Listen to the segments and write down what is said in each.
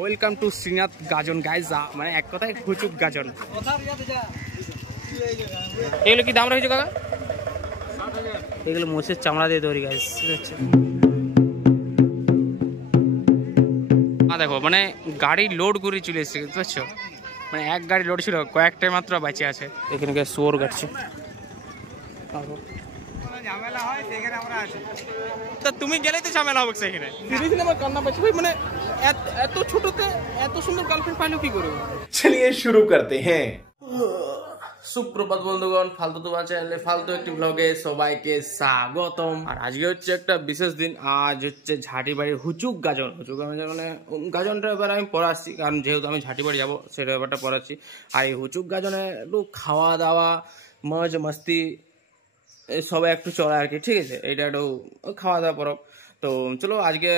Welcome to Srinath Gajan guys, মানে এক কথায় হুচুক গাজন। এগুলো কি দাম রেখেছো কাকা? এগুলো মোষের চামড়া দিয়ে তৈরি গাইজ, ঠিক আছে। দেখো মানে গাড়ি লোড করে চলে এসছে, বুঝতে পারছো? মানে এক গাড়ি লোড ছিল, কয়েকটাই মাত্র বেঁচে আছে। এখানে শুয়োর কাটছে। তুমি গেলেই তো ঝামেলা হবে সেখানে। আমার কান্না পাচ্ছে ভাই, মানে এত ছোটতে এত সুন্দর গার্লফ্রেন্ড পাইলো কি করে? চলিয়ে শুরু করতে হ্যাঁ। সুপ্রভাত বন্ধুগণ, ফালতু তোমার চ্যানেলে ফালতু একটি ব্লগে সবাইকে স্বাগতম। আর আজকে হচ্ছে একটা বিশেষ দিন, আজ হচ্ছে ঝাঁটি বাড়ির হুচুক গাজন। হুচুক গাজন মানে গাজনটা এবার আমি পড়াচ্ছি, কারণ যেহেতু আমি ঝাঁটি বাড়ি যাবো সেটা ব্যাপারটা পড়াচ্ছি। আর এই হুচুক গাজনে একটু খাওয়া দাওয়া মজ মস্তি সবাই একটু চলে আর কি, ঠিক আছে। এইটা একটু খাওয়া দাওয়া পরব। তো চলো আজকে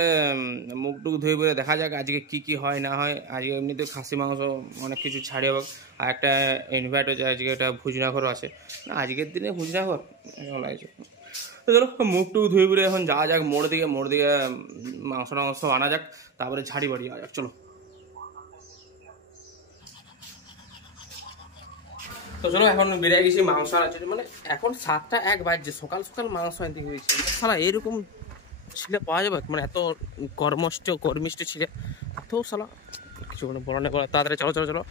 মুখ টুক ধুয়ে বলে দেখা যাক আজকে কি কি হয় না হয়। আজকে এমনিতে খাসি মাংস অনেক কিছু ছাড়ি হবে। আর একটা ইনভাইট হচ্ছে, আজকে একটা ভুজনাঘরও আছে। না আজকের দিনে ভুজনাঘর লাগছে। তো চলো মুখ টুক ধুয়ে বলে এখন যাওয়া যাক মোড় দিকে মাংস টাংস আনা যাক, তারপরে ঝাড়ি বাড়ি যাওয়া যাক। চলো তো চলো এখন বেরিয়ে গেছি মাংস আনার জন্য। মানে এখন 7টা 1 বাজছে, সকাল সকাল মাংস আনতে গেছি। সালা এরকম ছিলে পাওয়া যাবে? মানে এত কর্মিষ্ঠ ছিলে, এত সালা কিছু মানে বলা নেই। তাড়াতাড়ি চলো চলো চলো।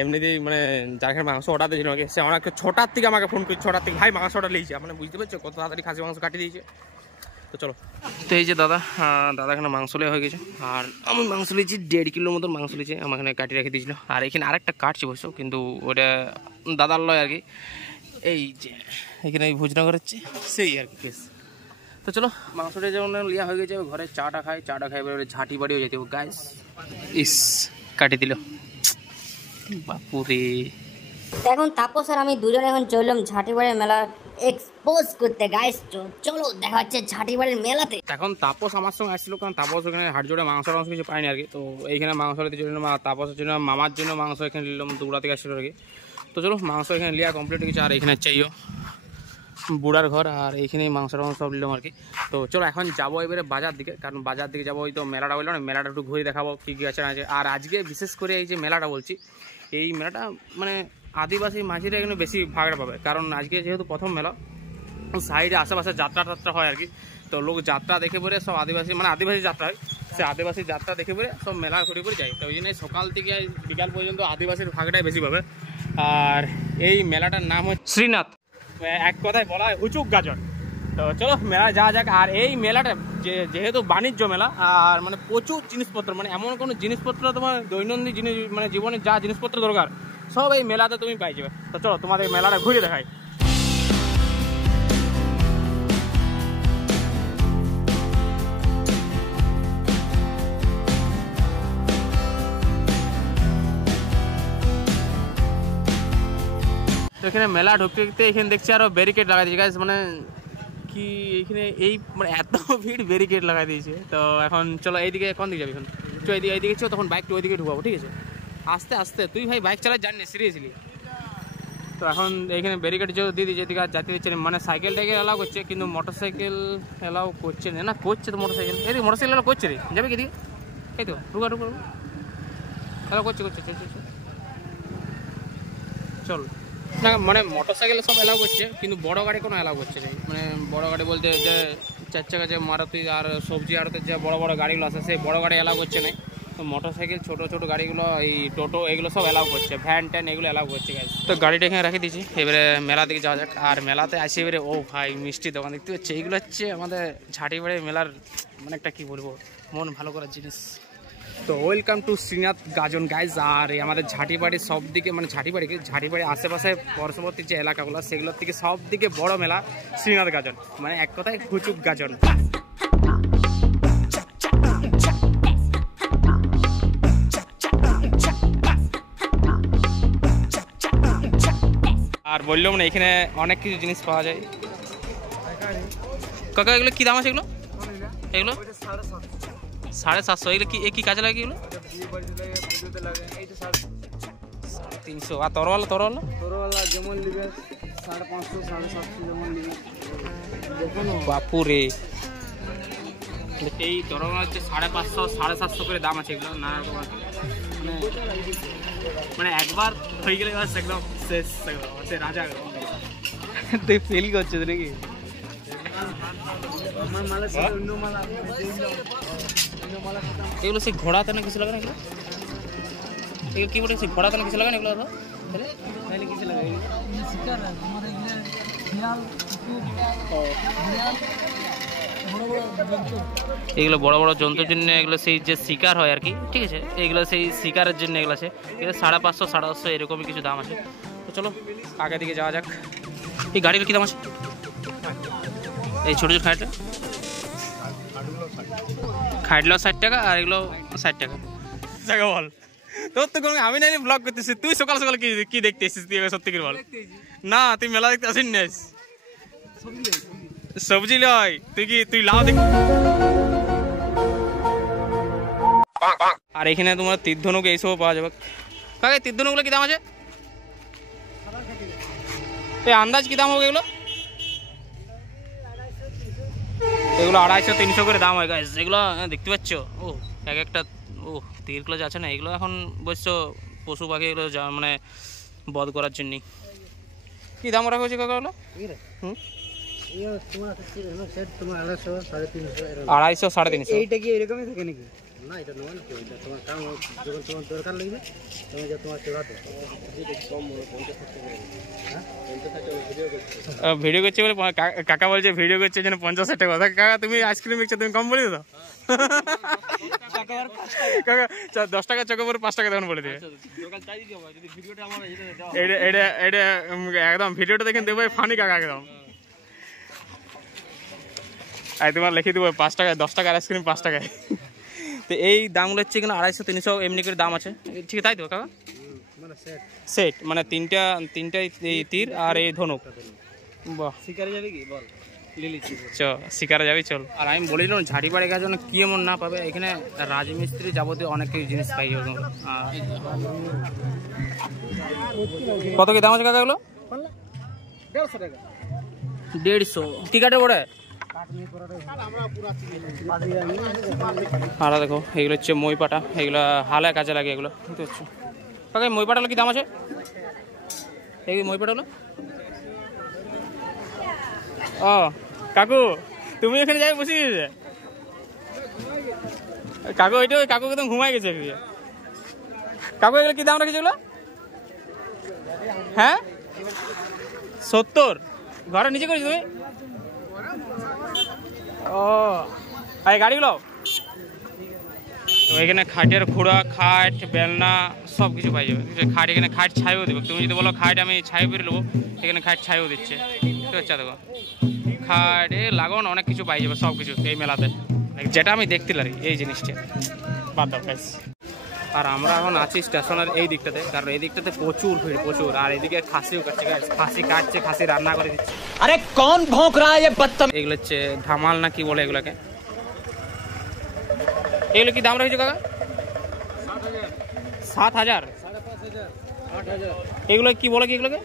এমনিতেই মানে যার মাংস অর্ডার দিয়েছিল আমাকে, সে আমাকে 6টার থেকে আমাকে ফোন করছে, 6টার থেকে ভাই মাংস অর্ডার লিয়েছে। মানে বুঝতে পারছো কত তাড়াতাড়ি খাসি মাংস কাটিয়ে দিয়েছে। তো চলো। তো এই যে দাদা এখানে মাংস লেয়া হয়ে গেছে। আর আমি মাংস লিয়েছি 1.5 কিলোর মতন মাংস লিয়েছি, আমার এখানে কাটিয়ে রেখে দিয়েছিল। আর এখানে আরেকটা কাটছি অবশ্য, কিন্তু ওটা দাদার লয় আর কি। এই যে এখানে এই ভোজনা করেছে সেই আর কি বেশ। তো চলো মাংসটা যেমন লিয়া হয়ে গেছে, ঘরে চাটা খাই এবারে ঝাঁটি বাড়িও যেতে হবে গাইস। ইস কাটি দিল বাপুরে। এখন তাপস আর আমি দুজন এখন চললাম ঝাঁটিবাড়ির মেলা এক্সপোজ করতে গাইস। চলো দেখা হচ্ছে ঝাঁটিবাড়ির মেলাতে। এখন তাপস আমার সঙ্গে আসছিল, কারণ তাপস ওখানে হাট জোড়ে মাংস কিছু পাইনি আর কি। তো এইখানে মাংস নিতে চললাম, তাপসের জন্য মামার জন্য মাংস এখানে নিলাম, দুগুড়া থেকে আসছিল আর কি। তো চলো মাংস এখানে লিয়া কমপ্লিট হয়ে গেছে। আর এখানে চাইও বুড়ার ঘর, আর এইখানেই মাংস সব নিলাম আর কি। তো চলো এখন যাবো এবারে বাজার দিকে, কারণ বাজার দিকে যাবো। ওই তো মেলাটা বললাম না, মেলাটা একটু ঘুরে দেখাবো কী কী আছে না আছে। আর আজকে বিশেষ করে এই যে মেলাটা বলছি, এই মেলাটা মানে আদিবাসী মাঝিরা এখানে বেশি ভাগটা পাবে, কারণ আজকে যেহেতু প্রথম মেলা, সাইডে আশেপাশে যাত্রা হয় আর কি। তো লোক যাত্রা দেখে পরে সব আদিবাসী যাত্রা হয়, সে আদিবাসী যাত্রা দেখে পরে সব মেলা ঘুরে ঘুরে যায়। তো ওই জন্য সকাল থেকে বিকাল পর্যন্ত আদিবাসীর ভাগটাই বেশি পাবে। আর এই মেলাটার নাম হচ্ছে শ্রীনাথ, এক কথায় বলা হয় হুচুক গাজন। তো চলো মেলা যাওয়া যাক। আর এই মেলাটা যেহেতু বাণিজ্য মেলা, আর মানে প্রচুর জিনিসপত্র, মানে এমন কোনো জিনিসপত্র তোমার দৈনন্দিন জিনিস মানে জীবনে যা জিনিসপত্র দরকার সব এই মেলাতে তুমি পাই যাবে। তো চলো তোমাদের মেলাটা ঘুরে দেখাই। তো এখানে মেলা ঢুকতে এখানে দেখছি আরো ব্যারিকেড লাগাই দিয়েছে গাইস, মানে কি এখানে এই মানে এত ভিড় ব্যারিকেড লাগাই দিয়েছে। তো এখন চলো এইদিকে, কোন দিকে যাবি এখন? চো এইদিকে চো, তখন বাইকটা ওইদিকে ঢুকাবো, ঠিক আছে? আস্তে আস্তে, তুই ভাই বাইক চালাই জানিস সিরিয়াসলি। তো এখন এইখানে ব্যারিকেড দিয়ে দিয়েছে, এদিকে আর যেতে দিচ্ছে না। মানে সাইকেলটাকে এলাও করছে, কিন্তু মোটরসাইকেল এলাও করছে না। করছে তো মোটরসাইকেল, এদিকে মোটরসাইকেল এলাও করছে রে, যাবে কি দিকে? এই তো ঢুকা এলাও করছে চল না। মানে মোটরসাইকেল সব এলাও করছে, কিন্তু বড় গাড়ি কোনো এলাও করছে না। মানে বড় গাড়ি বলতে যে 4 চাকা যে মারুতি আর সবজি আড়তের যে বড় বড় গাড়িগুলো আছে, সেই বড় গাড়ি এলাও করছে না। তো মোটরসাইকেল ছোট গাড়িগুলো, এই টোটো এগুলো সব এলাও করছে, ভ্যান ট্যান এগুলো এলাও করছে গাইস। তো গাড়িটা এখানে রেখে দিয়েছি, এবারে মেলা দিকে যাওয়া যাক। আর মেলাতে আসি এবারে, ও ভাই মিষ্টি দোকান দেখতে পাচ্ছি। এইগুলো হচ্ছে আমাদের ঝাঁটিবাড়ি মেলার মানে একটা কি বলবো, মন ভালো করার জিনিস। তো welcome to Srinath Gajan guys. আর আমাদের ঝাঁটিবাড়ির সব দিকে, মানে ঝাঁটিবাড়ির আশেপাশে পার্শ্ববর্তী যে এলাকাগুলো সেগুলোর থেকে সব দিকে বড় মেলা শ্রীনাথ গাজন, মানে এক কথায় হুচুক গাজন। আর বললাম না এখানে অনেক কিছু জিনিস পাওয়া যায়। কাকা এগুলো কি দাম আছে? এগুলো 750। এগুলো কি কাজে লাগে? এগুলো 300। আর তরওয়ালা যেমন নিবে 550 750 যেমন নিবে। বাপুরে এই ধরো হচ্ছে 550 750 করে দাম আছে এগুলো নানা রকম আছে মানে একবার হয়ে গেলে একদম শেষ একদম হচ্ছে রাজা তুই ফিল করছিস নাকি এগুলো সেই ঘোড়াতে না কিছু লাগে না এগুলো এগুলো কি বলে সেই ঘোড়াতে না কিছু লাগে না এগুলো তাহলে কিছু লাগে এগুলো বড় বড় জন্তুর জন্য এগুলো সেই যে শিকার হয় আর কি ঠিক আছে এগুলো সেই শিকারের জন্য এগুলো আছে এগুলো 550 750 এরকমই কিছু দাম আছে তো চলো আগে দিকে যাওয়া যাক এই গাড়ির কি দাম আছে এই ছোটো ছোটো খাইটলো 60 টাকা আর এগুলো 60 টাকা জায়গা বল তোর তো কোনো আমি নাই ব্লগ করতেছিস তুই সকাল সকাল কি দেখতে এসেছিস তুই সত্যি করে বল না তুই মেলা দেখতে আসিস না সবজি লয় তুই লাউ দেখ আর এখানে তোমার তীর্ধনুক এইসব পাওয়া যাবে কাকে তীর্ধনুকগুলো কি দাম আছে এই আন্দাজ কি দাম হবে এগুলো এগুলো 250 300 করে দাম হয় গাইস এগুলো দেখতে পাচ্ছ ও এক একটা ও তীরগুলো যাচ্ছে না এগুলো এখন অবশ্য পশু পাখি এগুলো মানে বধ করার জন্য কি দাম রাখা হয়েছে কাকা এগুলো হুম 250 350 এইটা কি এরকমই থাকে নাকি না এটা নয় না এটা তোমার কাম যখন তোমার দরকার লাগবে তুমি যে তোমার সেবাতে ভিডিও করছে বলে কাকা বলছে ভিডিও করছে যেন 50 টাকা কাকা তুমি আইসক্রিম বিকছো তুমি কম বলে দাও কাকা 10 টাকা চকে পরে 5 টাকা তখন বলে দিবে এটা একদম ভিডিওটা দেখেন দেবো ফানি কাকা একদম আর তোমার লিখে দেবো 5 টাকা 10 টাকার আইসক্রিম 5 টাকায় তো এই দামগুলো হচ্ছে এখানে 250 300 এমনি করে দাম আছে ঠিক তাই তো কাকা সেট মানে তিনটা তীর আর এই ধনুক বাহ শিকারে যাবে কি বল শিকারে যাবি চল আর আমি বলেছিলাম ঝাড়িবাড়ি গাছ জন্য কি এমন না পাবে এখানে রাজমিস্ত্রি যাবতীয় অনেক কিছু জিনিস পাই যাবে কত কি দাম আছে কাকা এগুলো 150 টাকা 150 কি কাটে পড়ে আর দেখো এগুলো হচ্ছে মই পাটা এগুলো হালে কাজে লাগে এগুলো বুঝতে পারছো কাকা মই পাটাগুলো কি দাম আছে এই মই পাটাগুলো ও কাকু তুমি এখানে যাই বসে গেছে কাকু ওইটা ওই কাকু একদম ঘুমাই গেছে কাকু এগুলো কি দাম রেখেছে এগুলো হ্যাঁ 70 ঘরে নিচে করেছো তুমি ও এই গাড়িগুলো তো এখানে খাটের খুঁড়া খাট বেলনা সব কিছু পাই যাবে খাট এখানে খাট ছাইও দেবে তুমি যদি বলো খাট আমি ছাই বেরিয়ে নেবো এখানে খাট ছাইও দিচ্ছে ঠিক আছে দেখো খাটে লাগানো অনেক কিছু পাই যাবে সব কিছু এই মেলাতে যেটা আমি দেখতে পারি এই জিনিসটা বাদ দাও গাইস আর আমরা এখন আছি স্টেশনের এই দিকটাতে কারণ এই দিকটাতে প্রচুর ভিড় প্রচুর আর এদিকে খাসিও কাটছে গাইস খাসি কাটছে খাসি রান্না করে দিচ্ছে আরে কোন ভোঁক রা ये बदतमीज এগুলো হচ্ছে ধামাল না কি বলে এগুলোকে এগুলো কি দাম রয়েছে কাকা 7000 এগুলো কি বলে কি এগুলোকে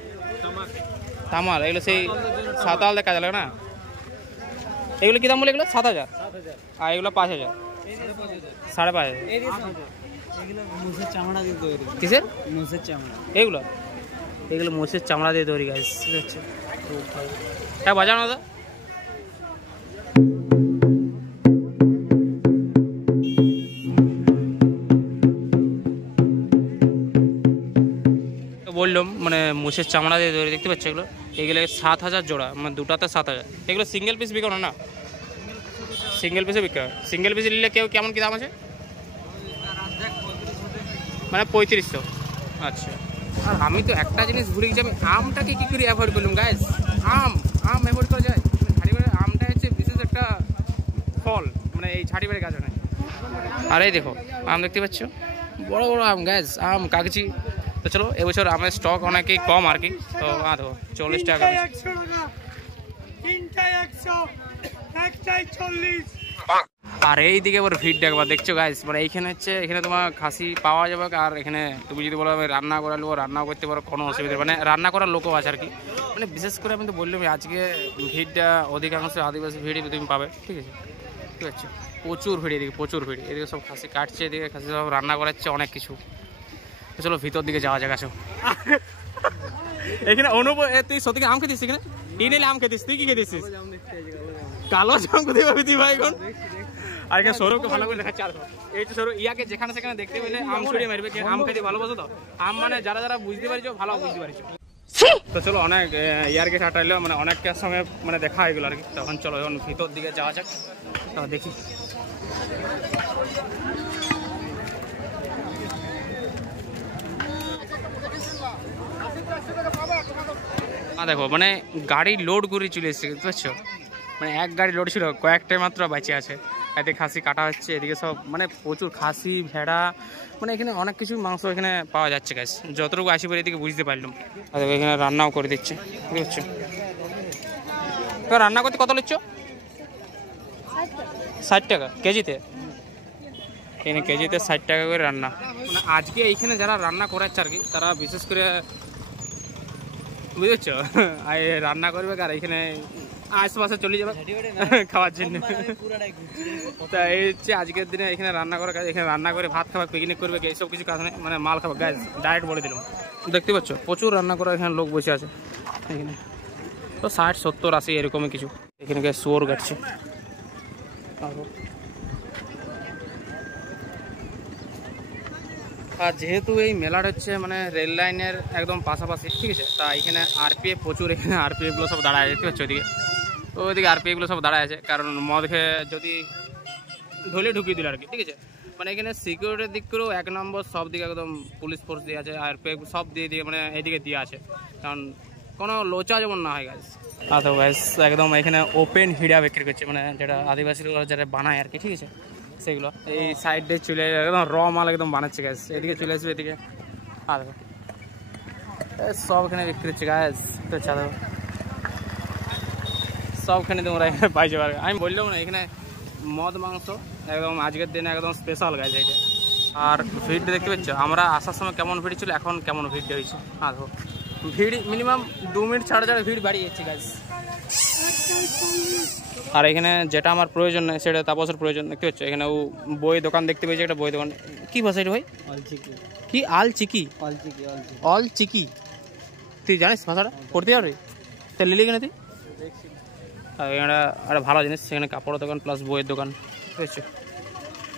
তামাল এগুলো সেই সাতাল দেখা যাবে না এগুলো কি দাম বলে এগুলো 7000 আর এগুলো 5000 5,500 কিসের এগুলো এগুলো মোষের চামড়া দিয়ে তৈরি গাছ হচ্ছে হ্যাঁ বাজানো দাদা বললাম মানে মোষের চামড়া দিয়ে তৈরি দেখতে পাচ্ছ এগুলো 7000 জোড়া মানে দুটাতে 7000 এগুলো সিঙ্গেল পিস বিক্রি না সিঙ্গেল পিসে বিক্রি হয় সিঙ্গেল পিস নিলে কেউ কেমন কি দাম আছে মানে 3500 আচ্ছা আর আমি তো একটা জিনিস ভুলে গেছি আমি আমটাকে কী করে অ্যাভয়েড করলাম গাইজ আম অ্যাভয়েড করা যায় ঝাড়িবাড়ির আমটা হচ্ছে বিশেষ একটা ফল মানে এই ঝাড়িবাড়ির গাছ নয় আর এই দেখো আম দেখতে পাচ্ছ বড় বড় আম গাইজ আম কাগজি তো চলো এবছর আমের স্টক অনেকই কম আর কি তো দেখো 40 টাকা আর এইদিকে আবার ভিড় দেখবা দেখছো গাইস মানে এইখানে হচ্ছে এখানে তোমার খাসি পাওয়া যাবে আর এখানে তুমি যদি বলো আমি রান্না করা নেবো রান্নাও করতে পারো কোনো অসুবিধা মানে রান্না করার লোকও আছে আর কি মানে বিশেষ করে আমি তো বললাম আজকে ভিড়টা অধিকাংশ আদিবাসী ভিড়ই তুমি পাবে ঠিক আছে প্রচুর ভিড়, এদিকে প্রচুর ভিড়, এদিকে সব খাসি কাটছে, এদিকে খাসি সব রান্না করাচ্ছে, অনেক কিছু। চলো ভিতর দিকে যাওয়া যাক। আসো এখানে অনুভব, তুই সত্যি আম খেতিস এখানে? ই নিলে আম খেতিস, তুই কি খেতিস? কালো জাম খেতে পারবি তুই ভাই এখন। আর এখানে সৌরভকে ভালো করে দেখাচ্ছে। আর এই তো সৌরভ ইয়াকে যেখানে সেখানে দেখতে পেলে আম ছড়িয়ে মারবে। আম খেতে ভালোবাসো তো, আম মানে যারা যারা বুঝতে পারছো ভালো বুঝতে পারছো। তো চলো অনেক ইয়ারকে কাটাইলো, মানে অনেকের সঙ্গে মানে দেখা হয়ে গেলো আর কি। তখন চলো এখন ভিতর দিকে যাওয়া যাক, দেখি। দেখো মানে গাড়ি লোড করে চলে এসছে, বুঝতে পারছো? মানে এক গাড়ি লোড ছিল, কয়েকটাই মাত্র বেঁচে আছে। এতে খাসি কাটা হচ্ছে, এদিকে সব মানে প্রচুর খাসি, ভেড়া, মানে এখানে অনেক কিছু মাংস এখানে পাওয়া যাচ্ছে গাছ। যতটুকু আসি পরে এদিকে বুঝতে পারলাম। আর এখানে রান্নাও করে দিচ্ছে, বুঝতে পারছো? তো রান্না করতে কত নিচ্ছ? 60 টাকা কেজিতে। এখানে কেজিতে 60 টাকা করে রান্না। মানে আজকে এইখানে যারা রান্না করাচ্ছে আর কি, তারা বিশেষ করে বুঝেছ রান্না করবে আর এখানে আশেপাশে চলে যাবে খাওয়ার জন্য। তা এই হচ্ছে আজকের দিনে এখানে রান্না করার কাজ। এখানে রান্না করে ভাত খাওয়া, পিকনিক করবে, এইসব কিছু কাজ নেই, মানে মাল খাবে গ্যাস ডাইরেক্ট বলে দিলাম। দেখতে পাচ্ছ প্রচুর রান্না করা এখানে লোক বসে আছে এখানে। তো 60, 70, 80 এরকমই কিছু। এখানে গ্যাস শুয়োর কাটছে। আর যেহেতু এই মেলাটা হচ্ছে মানে রেল লাইনের একদম পাশাপাশি, ঠিক আছে, তা এখানে আরপিএফ প্রচুর, এখানে আরপিএফগুলো সব দাঁড়ায়, দেখতে পাচ্ছ ওইদিকে। তো ওইদিকে আরপিএফগুলো সব দাঁড়ায় আছে, কারণ মদ খেয়ে যদি ঢলে ঢুকিয়ে দিল আর কি, ঠিক আছে। মানে এখানে সিকিউরিটির দিক করেও 1 নম্বর, সব দিকে একদম পুলিশ ফোর্স দিয়ে আছে, আরপিএফ সব দিয়ে মানে এইদিকে দিয়ে আছে, কারণ কোনো লোচা যেমন না হয় গাছ। আদারওয়াইজ একদম এখানে ওপেন হিডা বিক্রি করছে, মানে যেটা আদিবাসীরা যারা বানায় আর কি, ঠিক আছে, সেগুলো এই সাইডে চলে একদম র মাল একদম বানাচ্ছে গ্যাস। এদিকে চলে আসবে এদিকে, আর সব এখানে বিক্রি হচ্ছে গ্যাস। তো চলো সবখানে তোমরা এখানে পাইতে পারবে। আমি বললাম না এখানে মদ মাংস একদম আজকের দিনে একদম স্পেশাল গাছ এটা। আর ভিড় দেখতে পাচ্ছ, আমরা আসার সময় কেমন ভিড় ছিল, এখন কেমন ভিড় হয়েছে। আর ভিড় মিনিমাম 2 মিনিট ছাড়া ছাড়া ভিড় বাড়িয়ে যাচ্ছে গাছ। আর এখানে যেটা আমার প্রয়োজন নেই সেটা তাপসের প্রয়োজন। দেখতে পাচ্ছ এখানে ও বই দোকান দেখতে পেয়েছে, একটা বই দোকান। কি ভাষা এটা ভাই? কি আল চিকি? অল চিকি, তুই জানিস ভাষাটা পড়তে পারবি? তা লিলি কেন তুই? আর এখানে একটা ভালো জিনিস, সেখানে কাপড়ের দোকান প্লাস বইয়ের দোকান, ঠিক আছে।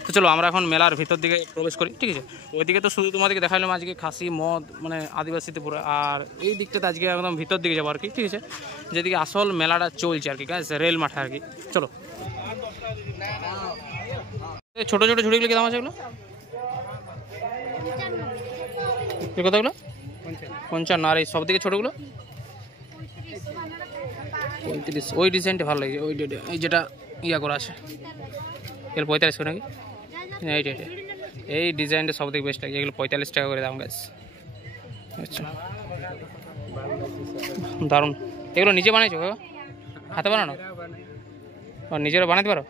তো চলো আমরা এখন মেলার ভিতর দিকে প্রবেশ করি, ঠিক আছে। ওইদিকে তো শুধু তোমাদেরকে দেখালাম আজকে খাসি, মদ, মানে আদিবাসীতে পুরো। আর এই দিকটাতে আজকে একদম ভিতর দিকে যাবো আর কি, ঠিক আছে, যেদিকে আসল মেলাটা চলছে আর কি গাছ, রেল মাঠে আর কি। চলো ছোটো ছোটো ঝুড়িগুলো কি দাম আছে এগুলো? এই কথাগুলো 55। আর এই সব দিকে ছোটোগুলো 35। ওই ডিজাইনটা ভালো লাগে, ওই এই যেটা ইয়া করা আছে, এগুলো 45 করে নাকি? এইটা এই ডিজাইনটা সব থেকে বেস্ট লাগে। এগুলো 45 টাকা করে দাম গাছ। আচ্ছা দারুণ। এগুলো নিজে বানাইছো হাতে বানানো? নিজেরা বানাতে পারো?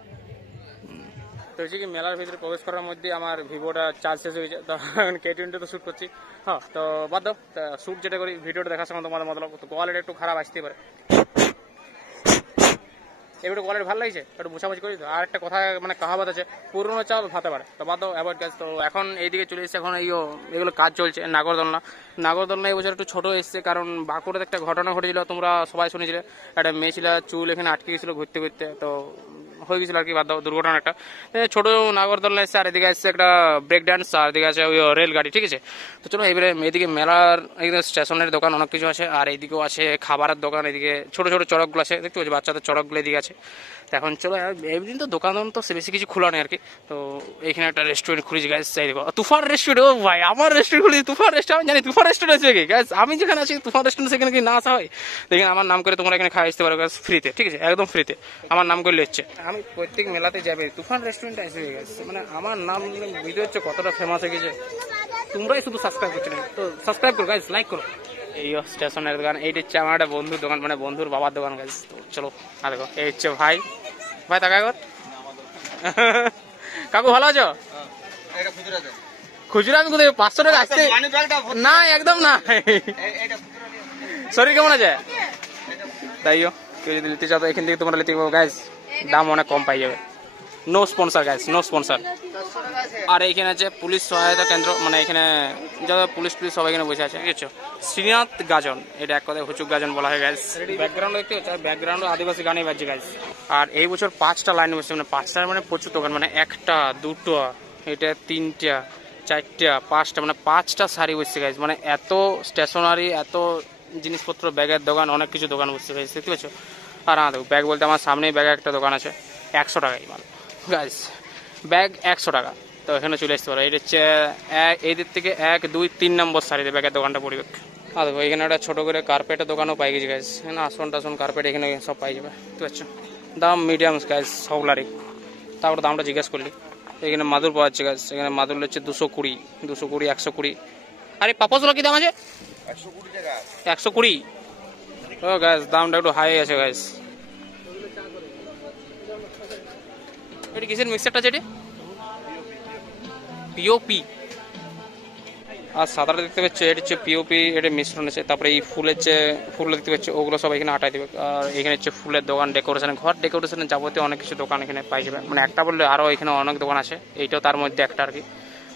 তো হচ্ছে কি মেলার ভিতরে প্রবেশ করার মধ্যে আমার ভিভোটা চার্জ শেষ হয়েছে, তো এখন K20 তো শ্যুট করছি। হ্যাঁ তো বাদ দাও, শ্যুট যেটা করি ভিডিওটা দেখার সময় তোমাদের মতলব তো কোয়ালিটি একটু খারাপ আসতেই পারে। এবারে কোয়ালিটি ভালো লাগছে, একটু মুছামুছি করি। তো আর একটা কথা মানে কাহাবত আছে, পুরনো চাল ভাতে পারে, তো বাদ দাও অ্যাভয়েড গাছ। তো এখন এইদিকে চলে এসেছে, এখন এগুলো কাজ চলছে নাগরদোলনা। এই বছর একটু ছোটো এসছে, কারণ বাঁকুড়াতে একটা ঘটনা ঘটেছিল, তোমরা সবাই শুনেছিলে। একটা মেয়ে ছিল, চুল এখানে আটকে গেছিলো ঘুরতে ঘুরতে, তো হয়ে গেছিল আর কি, বাদ দাও দুর্ঘটনা একটা। ছোটো নাগরদোলনা এসছে, আর এদিকে এসছে একটা ব্রেক ডান্স, আর এদিকে আছে ওই রেলগাড়ি, ঠিক আছে। তো চলো এবারে এদিকে মেলার এদিকে স্টেশনের দোকান অনেক কিছু আছে, আর এইদিকেও আছে খাবারের দোকান। এদিকে ছোটো ছোটো চড়কগুলো আছে, দেখতে পাচ্ছি বাচ্চাদের চড়কগুলো এদিকে আছে। তো এখন চলো এমনি তো দোকান তো বেশি কিছু খোলা নেই আর কি। তো এখানে একটা রেস্টুরেন্ট খুলেছি গাছ, চাই দেখো তুফান রেস্টুরেন্ট। ও ভাই আমার রেস্টুরেন্ট খুলেছি, তুফান রেস্টুরেন্ট। আমি জানি তুফান রেস্টুরেন্ট আসবে কি গাছ, আমি যেখানে আছি তুফান রেস্টুরেন্ট, সেখানে কি না আসা হয়? দেখেন আমার নাম করে তোমরা এখানে খাওয়া আসতে পারো গাছ, ফ্রিতে, ঠিক আছে, একদম ফ্রিতে। আমার নাম করলে হচ্ছে, আমি প্রত্যেক মেলাতে যাবে তুফান রেস্টুরেন্ট আসবে গাছ, মানে আমার নাম বুঝতে হচ্ছে কতটা ফেমাস হয়ে গেছে। তোমরাই শুধু সাবস্ক্রাইব করছো না, তো সাবস্ক্রাইব করো গাছ, লাইক করো। এই স্টেশনের দোকান, এইটা হচ্ছে আমার একটা বন্ধুর দোকান, মানে বন্ধুর বাবার দোকান গাছ। তো চলো আর দেখো এই হচ্ছে ভাই টাকা কর। কাকু ভালো আছো? খুচরা আমি কোথায় 500 টাকা আসতে না, একদম না। শরীর কেমন আছে? তাইও কেউ যদি নিতে চাও তো এখান থেকে তোমরা নিতে পারো গাছ, দাম অনেক কম পাই যাবে। No sponsor guys, no sponsor. আর এইখানে আছে পুলিশ সহায়তা কেন্দ্র, মানে এখানে যারা পুলিশ সবাই এখানে বসে আছে, ঠিক আছে। শ্রীনাথ গাজন, এটা এক কথায় হুচুক গাজন বলা হয় গাইস। ব্যাকগ্রাউন্ড দেখতে হচ্ছে, ব্যাকগ্রাউন্ডে আদিবাসী গানই বাজছে গাইস। আর এই বছর 5টা লাইন বসছে, মানে 5টার মানে প্রচুর দোকান, মানে 1টা 2টা এটা 3টা 4টা 5টা, মানে 5টা সারি বসছে গাইস। মানে এত স্টেশনারি, এত জিনিসপত্র, ব্যাগের দোকান, অনেক কিছু দোকান বসছে গাইস, দেখতে পাচ্ছ। আর দেখো ব্যাগ বলতে আমার সামনেই ব্যাগে একটা দোকান আছে, 100 টাকাই মাল গাইস, ব্যাগ 100 টাকা। তো এখানে চলে আসতে পারো, এটা হচ্ছে এই দিক থেকে 1 2 3 নম্বর সারিতে ব্যাগের দোকানটা পড়বে। আর দেখো এখানে একটা ছোটো করে কার্পেটের দোকানও পাই গেছে গাইস, এখানে আসন টাসন কার্পেট এখানে সব পাই যাবে, ঠিক আছে। দাম মিডিয়াম গাইস সবগুলারই। তারপরে দামটা জিজ্ঞেস করলি। এখানে মাদুর পাওয়া যাচ্ছে গাইস, এখানে মাদুর হচ্ছে 220 120। আরে পাপসগুলো কি দাম আছে? 120 ও গাইস, দামটা একটু হাই আছে গাইস। এটা কিসের মিক্সারটা আছে? এটা পিওপি। আর সাদাটা দেখতে পাচ্ছ, এটা হচ্ছে পিওপি, এটা মিশ্রণ আছে। তারপরে এই ফুলের যে ফুল দেখতে পাচ্ছ, ওগুলো সব এখানে আটাই দেবে। আর এখানে হচ্ছে ফুলের দোকান, ডেকোরেশন, ঘর ডেকোরেশনের যাবতীয় অনেক কিছু দোকান এখানে পাই যাবে। মানে একটা বললে আরও এখানে অনেক দোকান আছে, এইটাও তার মধ্যে একটা আর কি।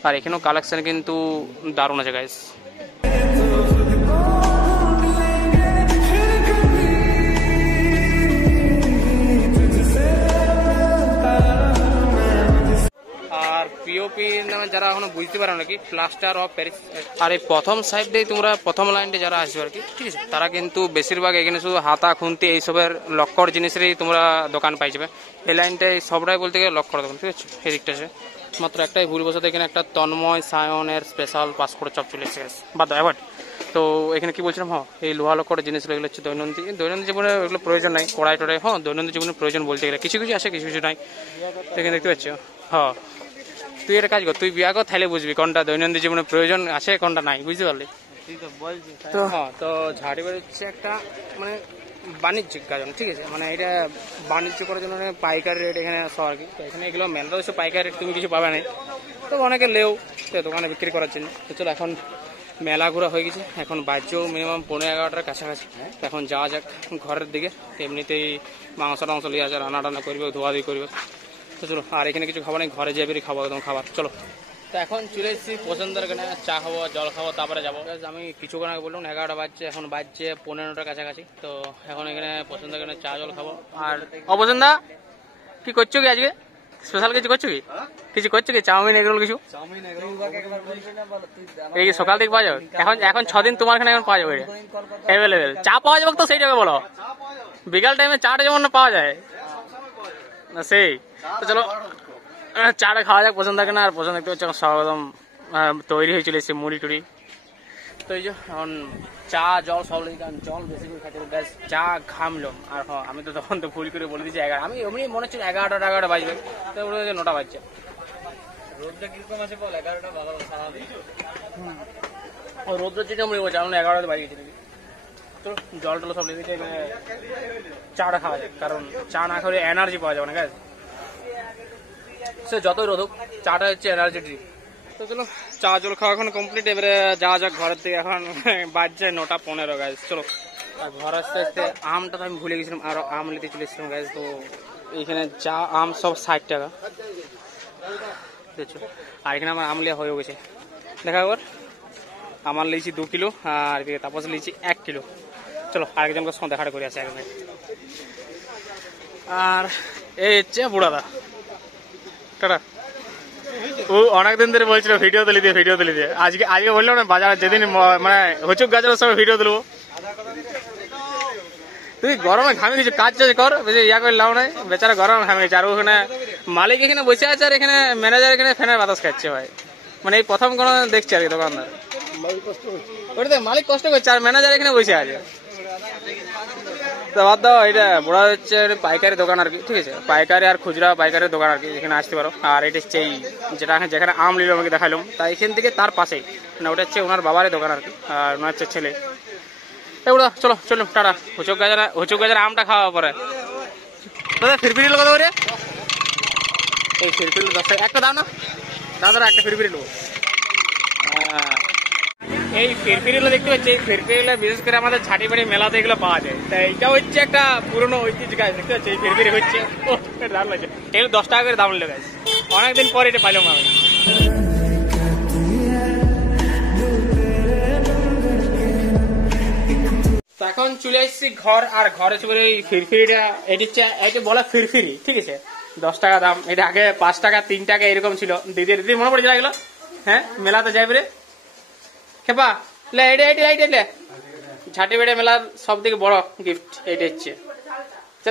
আর এখানেও কালেকশন কিন্তু দারুণ আছে গাইস। আর পিওপি নামে যারা এখনো বুঝতে পারো নাকি, প্লাস্টার অফ প্যারিস। আর এই প্রথম সাইডে তোমরা প্রথম লাইনটা যারা আসবে আর কি, ঠিক আছে, তারা কিন্তু বেশিরভাগ এখানে শুধু হাতা খুন্তি এইসবের লক্কর জিনিসেরই তোমরা দোকান পাই যাবে। এই লাইনটাই সবটাই বলতে গেলে লক্কর দোকান, ঠিক আছে। এই দিকটা আছে মাত্র একটাই ভুল বসাতে, এখানে একটা তন্ময় সায়নের স্পেশাল পাসপোর্ট চপ চলে এসেছে বাদ অ্যাভয়েড। তো এখানে কি বলছিলাম, এই লোহা লক্কর জিনিসগুলো এগুলো হচ্ছে দৈনন্দিন জীবনে এগুলো প্রয়োজন নাই, কড়াই টড়াই, দৈনন্দিন জীবনে প্রয়োজন বলতে গেলে কিছু কিছু আছে, কিছু কিছু নাই। এখানে দেখতে পাচ্ছ। তুই একটা কাজ কর, তুই বিয়া কর, তাহলে বুঝবি কোনটা দৈনন্দিন জীবনে প্রয়োজন আছে, কোনটা নাই, বুঝতে পারলি? তো তো ঝাড়িবাড়ি হচ্ছে একটা মানে বাণিজ্যিক গাজন, ঠিক আছে। মানে এটা বাণিজ্য করার জন্য পাইকারি রেট এখানে সব আর কি। তো এখানে এগুলো মেলা হচ্ছে পাইকারি রেট, তুমি কিছু পাবে না। তো অনেকে লেও দোকানে বিক্রি করার জন্য। তো চলো, এখন মেলা ঘোরা হয়ে গেছে, এখন বাজছেও মিনিমাম 11:30টার কাছাকাছি। তো এখন যাওয়া যাক ঘরের দিকে। এমনিতেই মাংস টাংস লিয়ে আছে, রান্না টান্না করবে, ধোয়াধুয়ি করবে। তো চলো, আর এখানে কিছু খাবার নেই, ঘরে যাবে খাবো একদম খাবার। চলো, তো এখন চলে এসেছি পছন্দের এখানে, চা খাবো, জল খাবো, তারপরে যাবো। আমি কিছুক্ষণ আগে বললাম 11টা বাজছে, এখন বাজছে 15টার কাছাকাছি। তো এখন এখানে পছন্দের এখানে চা জল খাবো। আর অপছন্দা কি করছো কি আজকে? স্পেশাল কিছু করছো কি? কিছু করছো কি? চাউমিন এগুলো কিছু? এই কি সকাল থেকে পাওয়া যাবে? এখন 6 দিন তোমার এখানে এখন পাওয়া যাবে অ্যাভেলেবেল। চা পাওয়া যাবে তো সেইটাকে বলো, বিকাল টাইমে চাটা যেমন পাওয়া যায় না সেই। তো চলো চাটা খাওয়া যাক পছন্দ থাকে না। আর পছন্দ দেখতে হচ্ছে সব একদম তৈরি হয়ে চলে এসছে, মুড়ি টুড়ি। তো এই যে এখন চা জল সব লেগে, কারণ জল বেশি করে খাইতে হবে। চা ঘামলাম। আর আমি তো তখন তো ভুল করে বলে দিচ্ছি 11, আমি এমনি মনে হচ্ছে 11টা বাজবে, তো বলে 9টা বাজছে। রোদটা কিরকম আছে বল? 11টা ভালো স্বাভাবিক। রোদটা যেটা মনে বলছে আমরা 11টা বাজে গেছি নাকি। তো জল টল সব লেগে মানে চাটা খাওয়া যায়, কারণ চা না খেলে এনার্জি পাওয়া যাবে না গাছ। সে যতই রোদ হোক, চাটা হচ্ছে এনার্জি ড্রিঙ্ক। তো চলো, চা জল খাওয়া এখন কমপ্লিট। এবারে যাওয়া যাক ঘরের থেকে। এখন বাজছে 9:15 গাছ। চলো, আর ঘর আসতে আসতে আমটা তো আমি ভুলে গেছিলাম, আরো আম নিতে চলে এসেছিলাম গাছ। তো এইখানে চা আম সব 60 টাকা দেখছো। আর এখানে আমার আম লিয়া হয়ে গেছে, দেখা একবার। আমার লিয়েছি 2 কিলো, আর এদিকে তাপস লিয়েছি 1 কিলো। চলো আরেকজনকে সঙ্গে দেখাটা করে আসে একদম। আর এই হচ্ছে বুড়াদা, টাটা। ও অনেকদিন ধরে বলছিল ভিডিও তুলি দিয়ে। আজকে বললাম না, বাজার যেদিন মানে হুচুক গাছের সঙ্গে ভিডিও তুলবো। তুই গরমে ঘামে কিছু কাজ কর, বেশি ইয়া করে লাভ নাই। বেচারা গরমে ঘামে গেছে। আর ওখানে মালিক এখানে বসে আছে, আর এখানে ম্যানেজার এখানে ফ্যানের বাতাস খাচ্ছে ভাই। মানে এই প্রথম কোনো দেখছি আর কি দোকানদার। ওটা মালিক কষ্ট করছে, আর ম্যানেজার এখানে বসে আছে। তো বাদ দাও, এটা বড় হচ্ছে পাইকারি দোকান আর কি, ঠিক আছে। পাইকারি আর খুচরা পাইকারের দোকান আর কি, এখানে আসতে পারো। আর এটা হচ্ছে যেখানে আম নিল আমাকে দেখালাম, তাই এখান থেকে তার পাশেই, মানে ওটা হচ্ছে ওনার বাবারই দোকান আর কি, আর ওনার হচ্ছে ছেলে। এগুলো চলো টাটা। হুচুক গাছের আমটা খাওয়া পরে দাদা ফিরফিরি লোক রে, এই ফিরফিরি 10 টাকা একটা দাও না দাদা, একটা ফিরফিরি লোক। এই ফিরফিরিগুলো দেখতে পাচ্ছি, এই ফিরফিরিগুলো বিশেষ করে আমাদের ঝাঁটিবাড়ি মেলাতে এগুলো পাওয়া যায়। তাই এটা হচ্ছে একটা পুরনো ঐতিহ্য গাছ, দেখতে পাচ্ছি এই ফিরফিরি হচ্ছে। ও দাম লাগছে, এগুলো 10 টাকা করে দাম নিল গাছ। অনেকদিন পরে এটা পাইলাম আমি। তো এখন চলে এসেছি ঘর, আর ঘরে চলে এই ফিরফিরিটা, এটা বলা ফিরফিরি, ঠিক আছে, 10 টাকা দাম। এটা আগে 5 টাকা 3 টাকা এরকম ছিল। দিদি মনে পড়ে এগুলো, হ্যাঁ মেলাতে যাইবে রে খেপা, লে এটা লে ঝাঁটিবাড়ি মেলার সব থেকে বড় গিফট এটা হচ্ছে।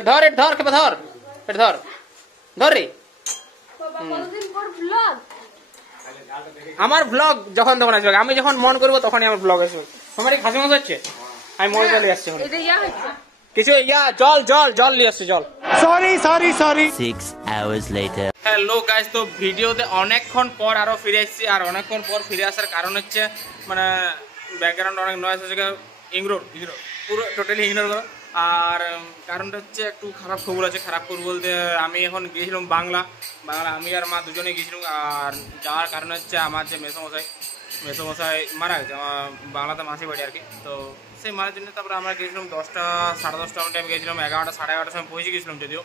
ধর এটা ধর, খেপা ধর, এটা ধর ধর রে। আমার ব্লগ যখন তখন আসবে, আমি যখন মন করবো তখনই আমার ব্লগ আসবে। তোমার এই খাসি মাছ হচ্ছে, আমি মনে করে নিয়ে আসছি কিছু জল নিয়ে আসছি, জল। Sorry 6 hours later. Hello guys, তো ভিডিওতে অনেকক্ষণ পর আরো ফিরে এসেছি। আর অনেকক্ষণ পর ফিরে আসার কারণ হচ্ছে মানে ব্যাকগ্রাউন্ড অনেক নয়েজ হচ্ছে, ইগনোর পুরো টোটালি ইগনোর করো। আর কারণটা হচ্ছে একটু খারাপ খবর আছে। খারাপ খবর বলতে আমি এখন গিয়েছিলাম বাংলা, আমি আর মা দুজনে গিয়েছিলাম। আর যাওয়ার কারণ হচ্ছে আমার যে মেসোমশাই মারা গেছে, আমার বাংলাতে মাসি বাড়ি আর কি। তো সেই মারার জন্য তারপরে আমরা গিয়েছিলাম 10টা সাড়ে 10টার টাইম গিয়েছিলাম, 11টা সাড়ে 11টার সময় পৌঁছে গেছিলাম যদিও।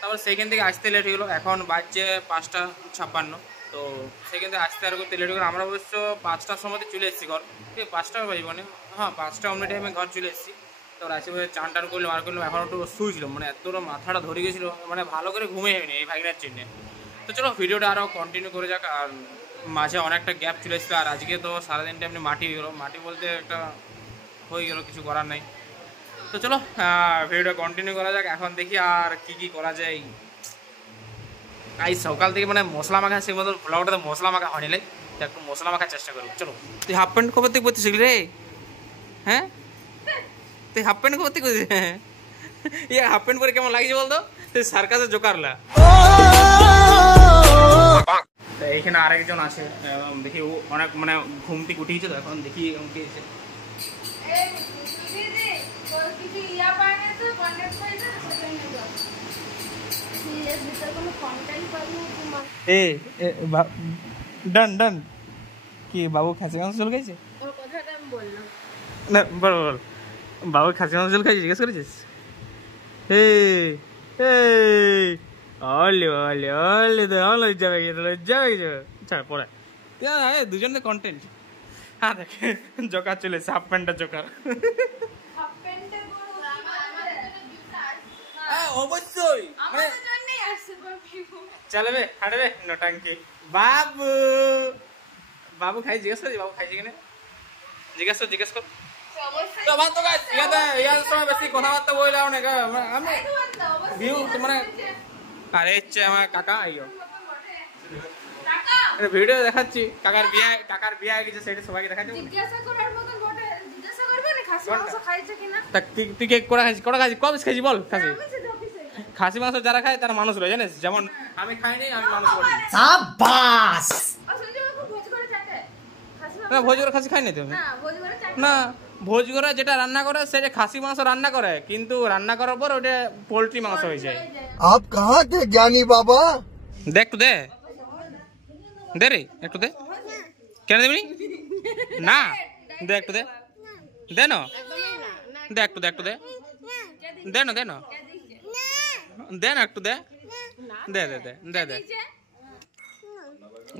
তারপর সেইখান থেকে আসতে লেট হয়ে গেলো, এখন বাজছে 5:56। তো সেখান থেকে আসতে আর করতে লেট হয়ে গেলো। আমরা অবশ্য 5টার সময়তে চলে এসেছি ঘর, ঠিক 5টা বাজে মানে, হ্যাঁ 5টা অমনি টাইমে ঘর চলে এসেছি। তারপর আসে চান টান করলাম আর করলাম, এখন একটু শুয়েছিলাম, মানে এতটা মাথাটা ধরে গেছিলো, মানে ভালো করে ঘুমে হয়নি এই ভাগিনার জন্যে। তো চলো ভিডিওটা আরও কন্টিনিউ করে যাক। আর মাঝে অনেকটা গ্যাপ চলে এসেছিলো, আর আজকে তো সারাদিনটা এমনি মাটি হয়ে গেলো, মাটি বলতে একটা হয়ে গেলো, কিছু করার নেই। তো চলো ভিডিওটা কন্টিনিউ করা যাক। এখন দেখি আর কি করা যায়। এই সকাল থেকে মানে মশলা মাখা, সেই মতো ব্লগটাতে মশলা মাখা হয়নি, একটু মশলা মাখার চেষ্টা করবো। চলো, তুই হাফ প্যান্ট কবে থেকে পরতে শিখলি রে? হ্যাঁ তুই হাফ প্যান্ট কবে থেকে করছিস? ইয়া হাফ প্যান্ট পরে কেমন লাগছে বলতো? তুই সার্কাসের জোকারলা। এইখানে আরেকজন আছে, দেখি ও অনেক মানে ঘুমটি উঠিয়েছে, তো এখন দেখি উঠিয়েছে। ডান কি বাবু খাসি মাংস ঝোল খাইছে? না বল, বাবু খাসি মাংস ঝোল খাইছে জিজ্ঞেস করেছিস? পরে দুজনে কন্টেন্ট। হ্যাঁ দেখ জোকার চলে, হাফ প্যান্টটা জোকার। অবশ্যই চলবে, হাঁটবে নোটাঙ্কি। বাবু খাই জিজ্ঞেস করছি, বাবু খাইছে কিনা জিজ্ঞেস কর। তো ভাত তো ইয়ার সময় বেশি কথাবার্তা বললাম না আমি ভিউ মানে। আরে হচ্ছে আমার কাকা, আইও ভিডিও দেখাচ্ছি, কাকার বিয়ে হয়ে গেছে, সেটা সবাইকে দেখাচ্ছি। তুই কে করা খাইছিস? কবে খাইছিস বল? খাসি মাংস যারা খায় তারা মানুষ রয়ে, জানিস? যেমন আমি খাইনি, আমি মানুষ বলি না। ভোজ করে খাসি খাইনি তুমি? না, ভোজ করে যেটা রান্না করে সেটা খাসি মাংস রান্না করে, কিন্তু রান্না করার পর ওটা পোল্ট্রি মাংস হয়ে যায়। आप कहाँ थे ज्ञानी बाबा? দেখ একটু দে রে, একটু দে। কেন দেবি না? দে একটু দে না, দে একটু দে না একটু দে।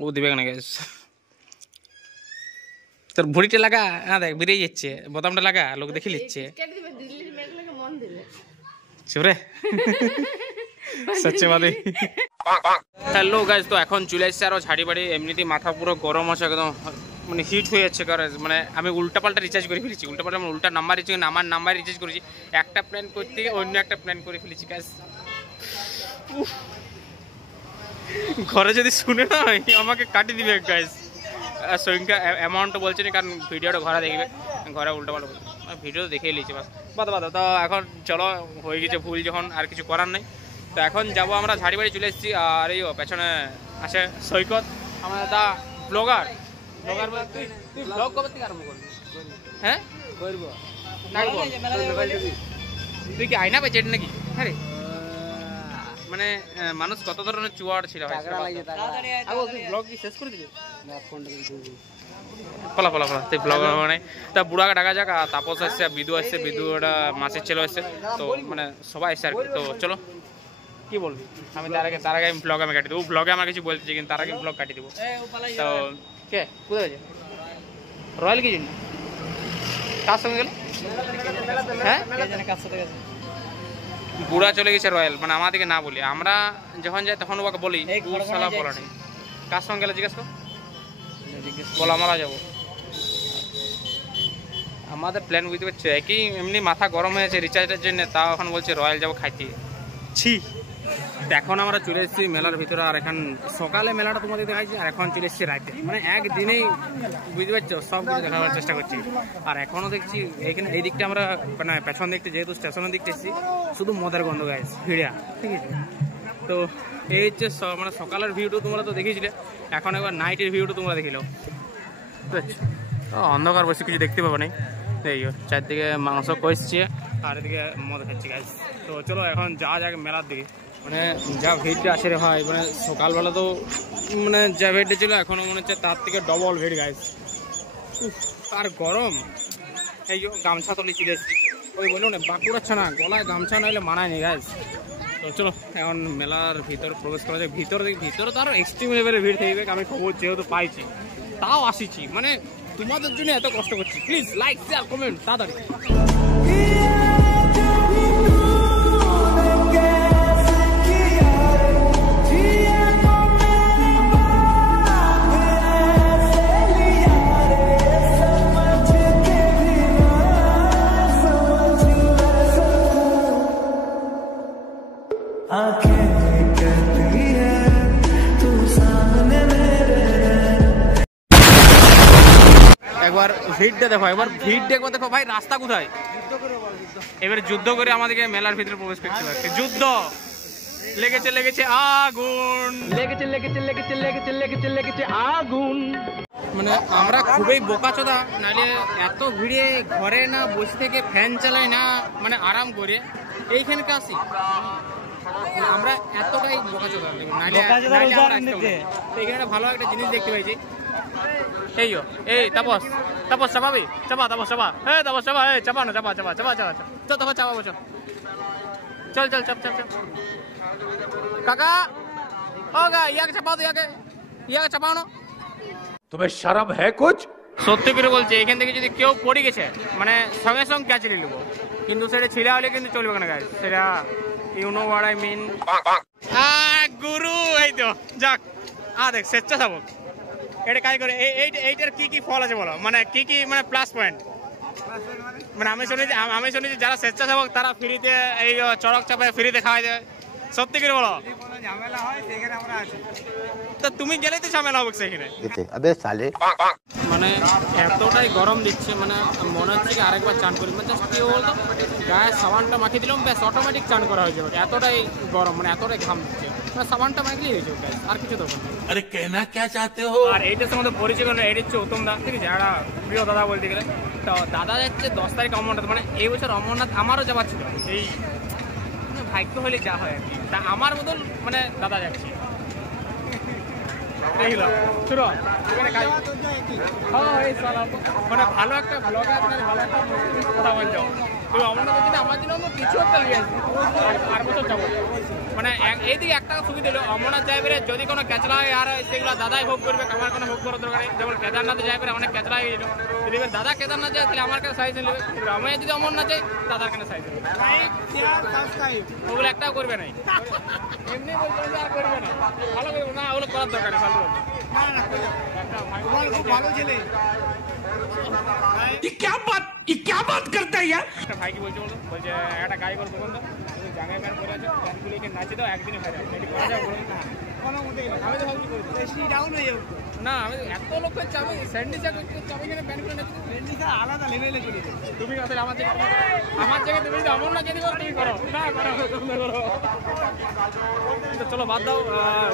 ও দিবে না গ্যাস, তোর ভুড়িটা লাগা। হ্যাঁ দেখ বেরিয়ে যাচ্ছে, বোতামটা লাগা, লোক দেখে নিচ্ছে। চুরে সচ্চে বাদে। হ্যালো গাইস, তো এখন চলে এসেছে আরো ঝাড়িবাড়ি। এমনিতেই মাথা পুরো গরম আছে একদম, মানে হিট হয়ে যাচ্ছে। কারণ মানে আমি উল্টাপাল্টা রিচার্জ করে ফেলেছি, উল্টা নাম্বার রিচার্জ, আমার নাম্বার রিচার্জ করেছি। একটা প্ল্যান করতে গিয়ে অন্য একটা প্ল্যান করে ফেলেছি গাইস। ঘরে যদি শুনে না আমাকে কাটিয়ে দিবে গাইস। সংখ্যা অ্যামাউন্টটা বলছে না, কারণ ভিডিওটা ঘরে দেখবে, ঘরে উল্টাপাল্টা বলছে। ভিডিও দেখেই লিখছি বাস, বাদ। তো এখন চলো, হয়ে গেছে ভুল যখন, আর কিছু করার নেই। তো এখন যাবো আমরা ঝাড়িবাড়ি চলে এসেছি। আর এই পেছনে আছে সৈকত, আমার দাদা ব্লগার। তুই ব্লগ কবে থেকে আরম্ভ করবি? হ্যাঁ তুই কি আয়না পেয়েছে নাকি? হ্যাঁ রে, মানে মানুষ কত ধরনের চুয়ার ছিল। ব্লগ কি শেষ করে দিবি? ফলা ফলা ফলা সেই ব্লগ মানে তা বুড়াকে ডাকা যাক, আর তাপস আসছে, বিদু আসছে, বিদু ওটা মাসের ছেলে আসছে, তো মানে সবাই আসছে আর কি। তো চলো কি বলবি, আমি তার আগে আমি ব্লগ আমি কাটি দেবো, ব্লগে আমার কিছু বলতেছি কিন্তু তার আগে ব্লগ কাটি দেবো। তো কে কোথায় গেছে রয়্যাল কি জন্য, কার সঙ্গে গেল? হ্যাঁ বুড়া চলে গেছে রয়্যাল, মানে আমাদেরকে না বলি, আমরা যখন যাই তখন ওকে বলি সালা বলা নেই। কার সঙ্গে গেলে জিজ্ঞেস কর, বলো আমরা যাবো। আমাদের প্ল্যান বুঝতে পারছো, একই এমনি মাথা গরম হয়েছে রিচার্জের জন্য, তাও এখন বলছে রয়্যাল যাবো খাইতে। ছি। এখন আমরা চলে এসেছি মেলার ভিতরে, আর এখন সকালে মেলাটা তোমাদের দেখাচ্ছি, আর এখন চলে এসেছি রাতে, মানে একদিনেই বুঝতে পারছো সব কিছু দেখাবার চেষ্টা করছি। আর এখনও দেখছি এইখানে এই দিকটা আমরা মানে পেছন দিকটা, যেহেতু স্টেশনের দিকটা এসেছি, শুধু মদের গন্ধ গাইস ভিড়া, ঠিক আছে। তো এই হচ্ছে মানে সকালের ভিউটা তোমরা তো দেখিয়েছিলে, এখন একবার নাইটের ভিউটা তোমরা দেখিল। অন্ধকার বসে কিছু দেখতে পাবো না, এই চারদিকে মাংস কষছে আর এদিকে মদ খাচ্ছি গাইস। তো চলো এখন যাওয়া যাক মেলার দিকে। মানে যা ভিড়টা আছে রে ভাই, মানে সকালবেলা তো মানে যা ভিড়টা ছিল এখনও মনে হচ্ছে তার থেকে ডবল ভিড় গাইস। আর গরম, এই গামছা তলি চলে এসেছি, ওই বললো না বাঁকুড়াচ্ছে না, গলায় গামছা নাহলে মানায় নি গাইস। তো চলো এখন মেলার ভিতরে প্রবেশ করা যায়। ভিতরে তো আরো এক্সট্রিম লেভেলের ভিড় থাকবে, আমি খবর যেহেতু পাইছি তাও আসিছি, মানে তোমাদের জন্য এত কষ্ট করছি। প্লিজ লাইক শেয়ার কমেন্ট তাড়াতাড়ি। একবার ভিড়টা দেখো, একবার ভিড়টা একবার দেখো ভাই, রাস্তা কোথায়? এবারে যুদ্ধ করে আমাদেরকে মেলার ভিতরে প্রবেশ করতে হবে। যুদ্ধ লেগেছে আগুন, লেগেছে আগুন। মানে আমরা খুবই বোকাচোদা, নাহলে এত ভিড়ে ঘরে না বসে থেকে ফ্যান চালাই না, মানে আরাম করে এইখানকে আসি। আমরা এতটাই বোকাচোদা, নাহলে এখানে ভালো একটা জিনিস দেখতে পাইছি। এই তাপস চাপাবি, চাপা তাপস চাপা, তাপস চাপা, চাপা না, চাপা তো তখন চাপাবো, চল চাপ কাকা, ও গা ইয়াকে চাপাও, ইয়াকে চাপাও না। तुम्हें शर्म है कुछ? সত্যি করে বলছি, এখান থেকে যদি কেউ পড়ে গেছে মানে সঙ্গে সঙ্গে ক্যাচ নিয়ে নেবো, কিন্তু সেটা ছিলা হলে কিন্তু চলবে না গাইস, সেটা you know what I mean. গুরু এই তো যাক, দেখ স্বেচ্ছাসেবক এটা কাজ করে। এইটার কি ফল আছে বলো, মানে কি মানে প্লাস পয়েন্ট? মানে আমি শুনেছি যারা স্বেচ্ছাসেবক তারা ফ্রিতে এই চড়ক চাপায় ফ্রিতে খাওয়াই দেয়। সত্যি করে বলো, ঝামেলা হয় সেখানে আমরা আছি, তো তুমি গেলেই তো ঝামেলা হবে সেখানে। মানে এতটাই গরম দিচ্ছে, মানে মনে হচ্ছে কি আরেকবার চান করি, মানে জাস্ট কি বলতো গায়ে সাবানটা মাখিয়ে দিলাম, ব্যাস অটোমেটিক চান করা হয়ে যাবে। এতটাই গরম, মানে এতটাই ঘাম দিচ্ছে, মানে সাবানটা মাখলেই হয়ে যাবে, আর কিছু দরকার নেই। अरे कहना क्या चाहते हो? আর এইটার সঙ্গে পরিচয় করেন, এটা হচ্ছে উত্তম দা, ঠিক আছে, একটা প্রিয় দাদা বলতে গেলে। তো দাদা যাচ্ছে 10 তারিখ অমরনাথ, মানে এই বছর অমরনাথ আমারও যাওয়ার ছিল, এই ভাগ্য হলে যা হয় আর কি। তা আমার বদল মানে দাদা যাচ্ছে, মানে ভালো একটা ব্লগার, ভালো একটা কথা বলছো তুমি অমরনাথের জন্য, আমার জন্য কিছু একটা নিয়ে আসবে, আর বছর যাবো। মানে এইদিকে একটা সুবিধা হলো, অমরনাথ যাইবে যদি কোনো ক্যাচরা হয় আর সেগুলো দাদাই ভোগ করবে, আমার কোনো ভোগ করার দরকার নেই। যেমন কেদারনাথে যাইবে অনেক ক্যাচরা হয়ে গেল, যদি দাদা কেদারনাথ যায় তাহলে আমার কাছে সাইজ নেবে, আমি যদি অমরনাথ যাই দাদার কাছে সাইজ নেবে, ওগুলো একটাও করবে নাই, এমনি বলতে আর করবে না, ভালো করবে না, ওগুলো করার দরকার নেই। ভালো ছেলে क्या बात करता है यार? একটা ভাই কি বলছে বলো, বলছে একটা গাড়ি করে দোকান দাও, জাঙ্গায় প্যান্ট পরে আছে, প্যান্টগুলো এখানে নাচে দাও, একদিনে ফেরা এটি করা যাবে কোনো মধ্যে গেলে। আমি তো ভাবছি ডাউন হয়ে যাবো না, আমি এত লোক হচ্ছে, আমি স্যান্ডউইচ চাবি এখানে প্যান্টগুলো নাচে, স্যান্ডউইচ আলাদা লেভেলে চলে যায়। তুমি আসলে আমার জায়গায় তুমি যদি অমর না যদি করো তুমি করো না করো। তো চলো বাদ দাও,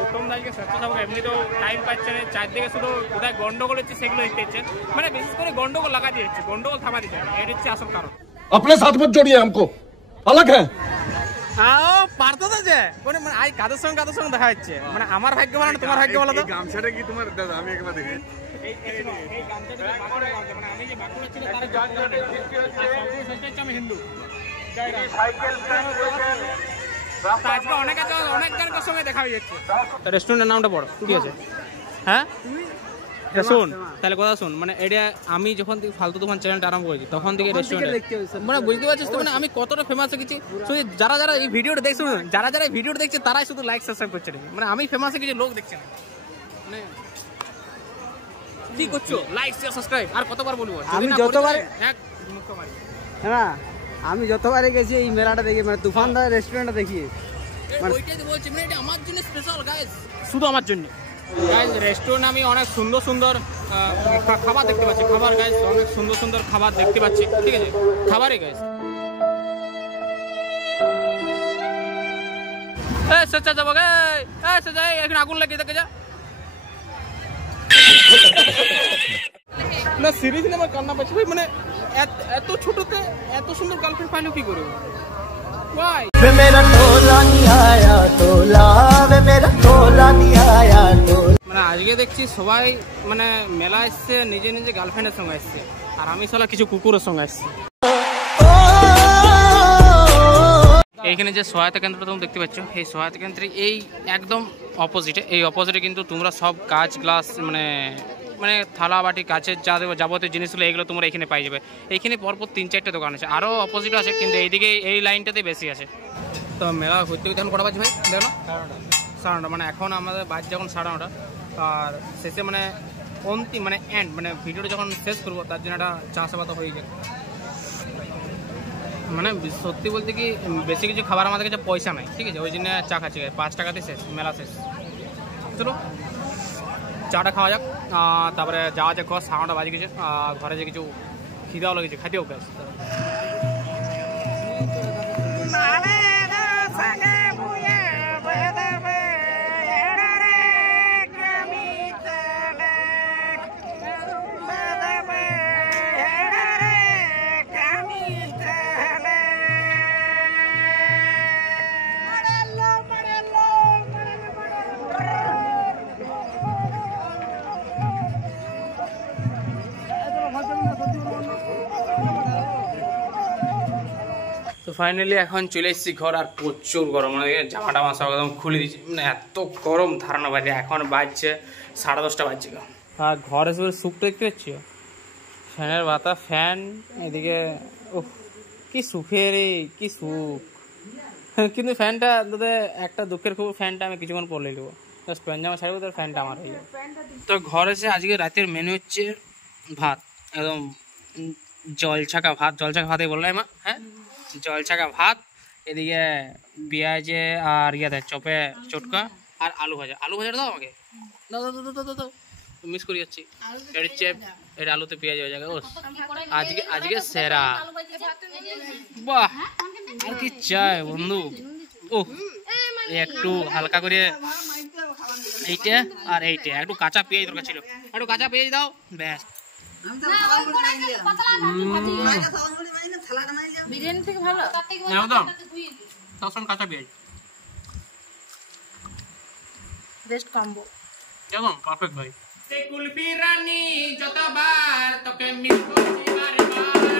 উত্তম দাইকে স্বেচ্ছাসেবক এমনিতেও টাইম পাচ্ছে না, চারদিকে শুধু কোথায় গন্ডগোল হচ্ছে সেগুলো দেখতে হচ্ছে, মানে বিশেষ করে গন্ডগোল লাগা দিয়েছে, গন্ডগোল থামা দিচ্ছে না, এটা হচ্ছে আসল কারণ। अपने साथ मत जोड़िए हमको, अलग है। পারতো তো যে মানে কাদের সঙ্গে দেখা যাচ্ছে, মানে আমার ভাগ্য বলো না তোমার ভাগ্য বলো তো। গামছাটা কি তোমার দাদা? আমি একবার দেখি এই গামছা থেকে বাঁকুড়া গামছা, মানে আমি যে বাঁকুড়া ছিল তার আমি হিন্দু। আজকে অনেকজনের সঙ্গে দেখা হয়ে যাচ্ছে। রেস্টুরেন্টের নামটা বড় ঠিক আছে। হ্যাঁ শোন তাহলে কথা শোন, মানে এটা আমি যখন থেকে ফালতু তুফান চ্যানেলটা আরম্ভ করেছি তখন থেকে রেস্টুরেন্ট, মানে বুঝতে পারছিস তো, মানে আমি কতটা ফেমাস হয়ে গেছি। শুধু যারা এই ভিডিওটা দেখছে, যারা এই ভিডিওটা দেখছে তারাই শুধু লাইক সাবস্ক্রাইব করছে না, মানে আমি ফেমাস হয়ে গেছি, লোক দেখছে না। মানে কি করছো, লাইক শেয়ার সাবস্ক্রাইব আর কতবার বলবো? আমি যতবার না আমি যতবারই গেছি এই মেলাটা দেখি, মানে তুফানদার রেস্টুরেন্টটা দেখি, ওইটাই তো বলছি, মানে এটা আমার জন্য স্পেশাল গাইস, শুধু আমার জন্য। গাইস রেস্টুরেন্ট আমি অনেক সুন্দর সুন্দর খাবার দেখতে পাচ্ছি, খাবার গাইস অনেক সুন্দর সুন্দর খাবার দেখতে পাচ্ছি, ঠিক আছে খাবারই গাইস। সচ্চা যাবো গে, সচ্চা এখানে আগুন লাগিয়ে দেখে যা না, সিরিয়াসলি আমার কান্না পাচ্ছে ভাই, মানে এত ছোটতে এত সুন্দর গার্লফ্রেন্ড পাইলো কি করে? Why? মানে আজকে দেখছি সবাই মানে মেলা এসছে নিজে নিজে গার্লফ্রেন্ডের সঙ্গে এসছে, আর আমি শালা কিছু কুকুরের সঙ্গে এসছি। এইখানে যে সহায়তা কেন্দ্রটা তোমরা দেখতে পাচ্ছ, এই সহায়তা কেন্দ্রে এই একদম অপোজিটে, এই অপোজিটে কিন্তু তোমরা সব কাঁচ গ্লাস মানে থালা বাটি কাছের যাবতীয় জিনিসগুলো এগুলো তোমরা এখানে পাই যাবে। এইখানে পরপর 3-4টে দোকান আছে, আরও অপোজিটও আছে, কিন্তু এইদিকে এই লাইনটাতে বেশি আছে। তো মেলা ঘুরতে ঘুরতে এখন কটা বাজছে ভাই দেখো? 9:30, মানে এখন আমাদের বাজছে যখন 9:30, আর শেষে মানে অন্তিম মানে এন্ড মানে ভিডিওটা যখন শেষ করবো তার জন্য একটা চাষাবাদ হয়ে গেল। মানে সত্যি বলতে কি বেশি কিছু খাবার আমাদের কাছে পয়সা নাই, ঠিক আছে, ওই জন্য চা খাচ্ছি, 5 টাকাতে শেষ মেলা শেষ। চলো চাটা খাওয়া যাক, তারপরে যাওয়া যাক ঘর, 9:30 বাজে গেছে, ঘরে যে কিছু খিদাও লেগেছে, খাইতেও ব্যাস। তো ফাইনালি এখন চলে এসেছি ঘর, আর প্রচুর গরম, মানে জামাটা সব একদম খুলে দিচ্ছি, মানে এত গরম ধারণা বাজে। এখন বাজছে 10:30 বাজছে, আর ঘরে সব সুখটা দেখতে পাচ্ছি, ফ্যানের বাতা, ফ্যান এদিকে, ও কি সুখের কি সুখ। কিন্তু ফ্যানটা দাদা একটা দুঃখের খবর, ফ্যানটা আমি কিছুক্ষণ পরলে নেবো, জাস্ট প্যান্ট জামা ছাড়বো, তার ফ্যানটা আমার হয়ে যাবে। তো ঘরে এসে আজকে রাতের মেনু হচ্ছে ভাত, একদম জলছাকা ভাতে বললাম মা, হ্যাঁ জলছাকা ভাত, এদিকে পেঁয়াজে আর ইয়াতে চপে চটকা, আর আলু ভাজা দাও আমাকে, দাও দাও দাও দাও দাও, মিস করে যাচ্ছি। এটা চেপ, এটা আলুতে পেঁয়াজ হয়ে যাবে, ও আজকে সেরা, বাহ আর কি চাই বন্ধু। ও একটু হালকা করে এইটা আর এইটা, একটু কাঁচা পেঁয়াজ দরকার ছিল, একটু কাঁচা পেঁয়াজ দাও ব্যাস। বিরিয়ানি থেকে ভালো একদম তার সঙ্গে কাঁচা পেঁয়াজ, বেস্ট কম্বো, একদম পারফেক্ট ভাই। সেই কুলফি রানী যতবার তোকে মিস করছি বারবার।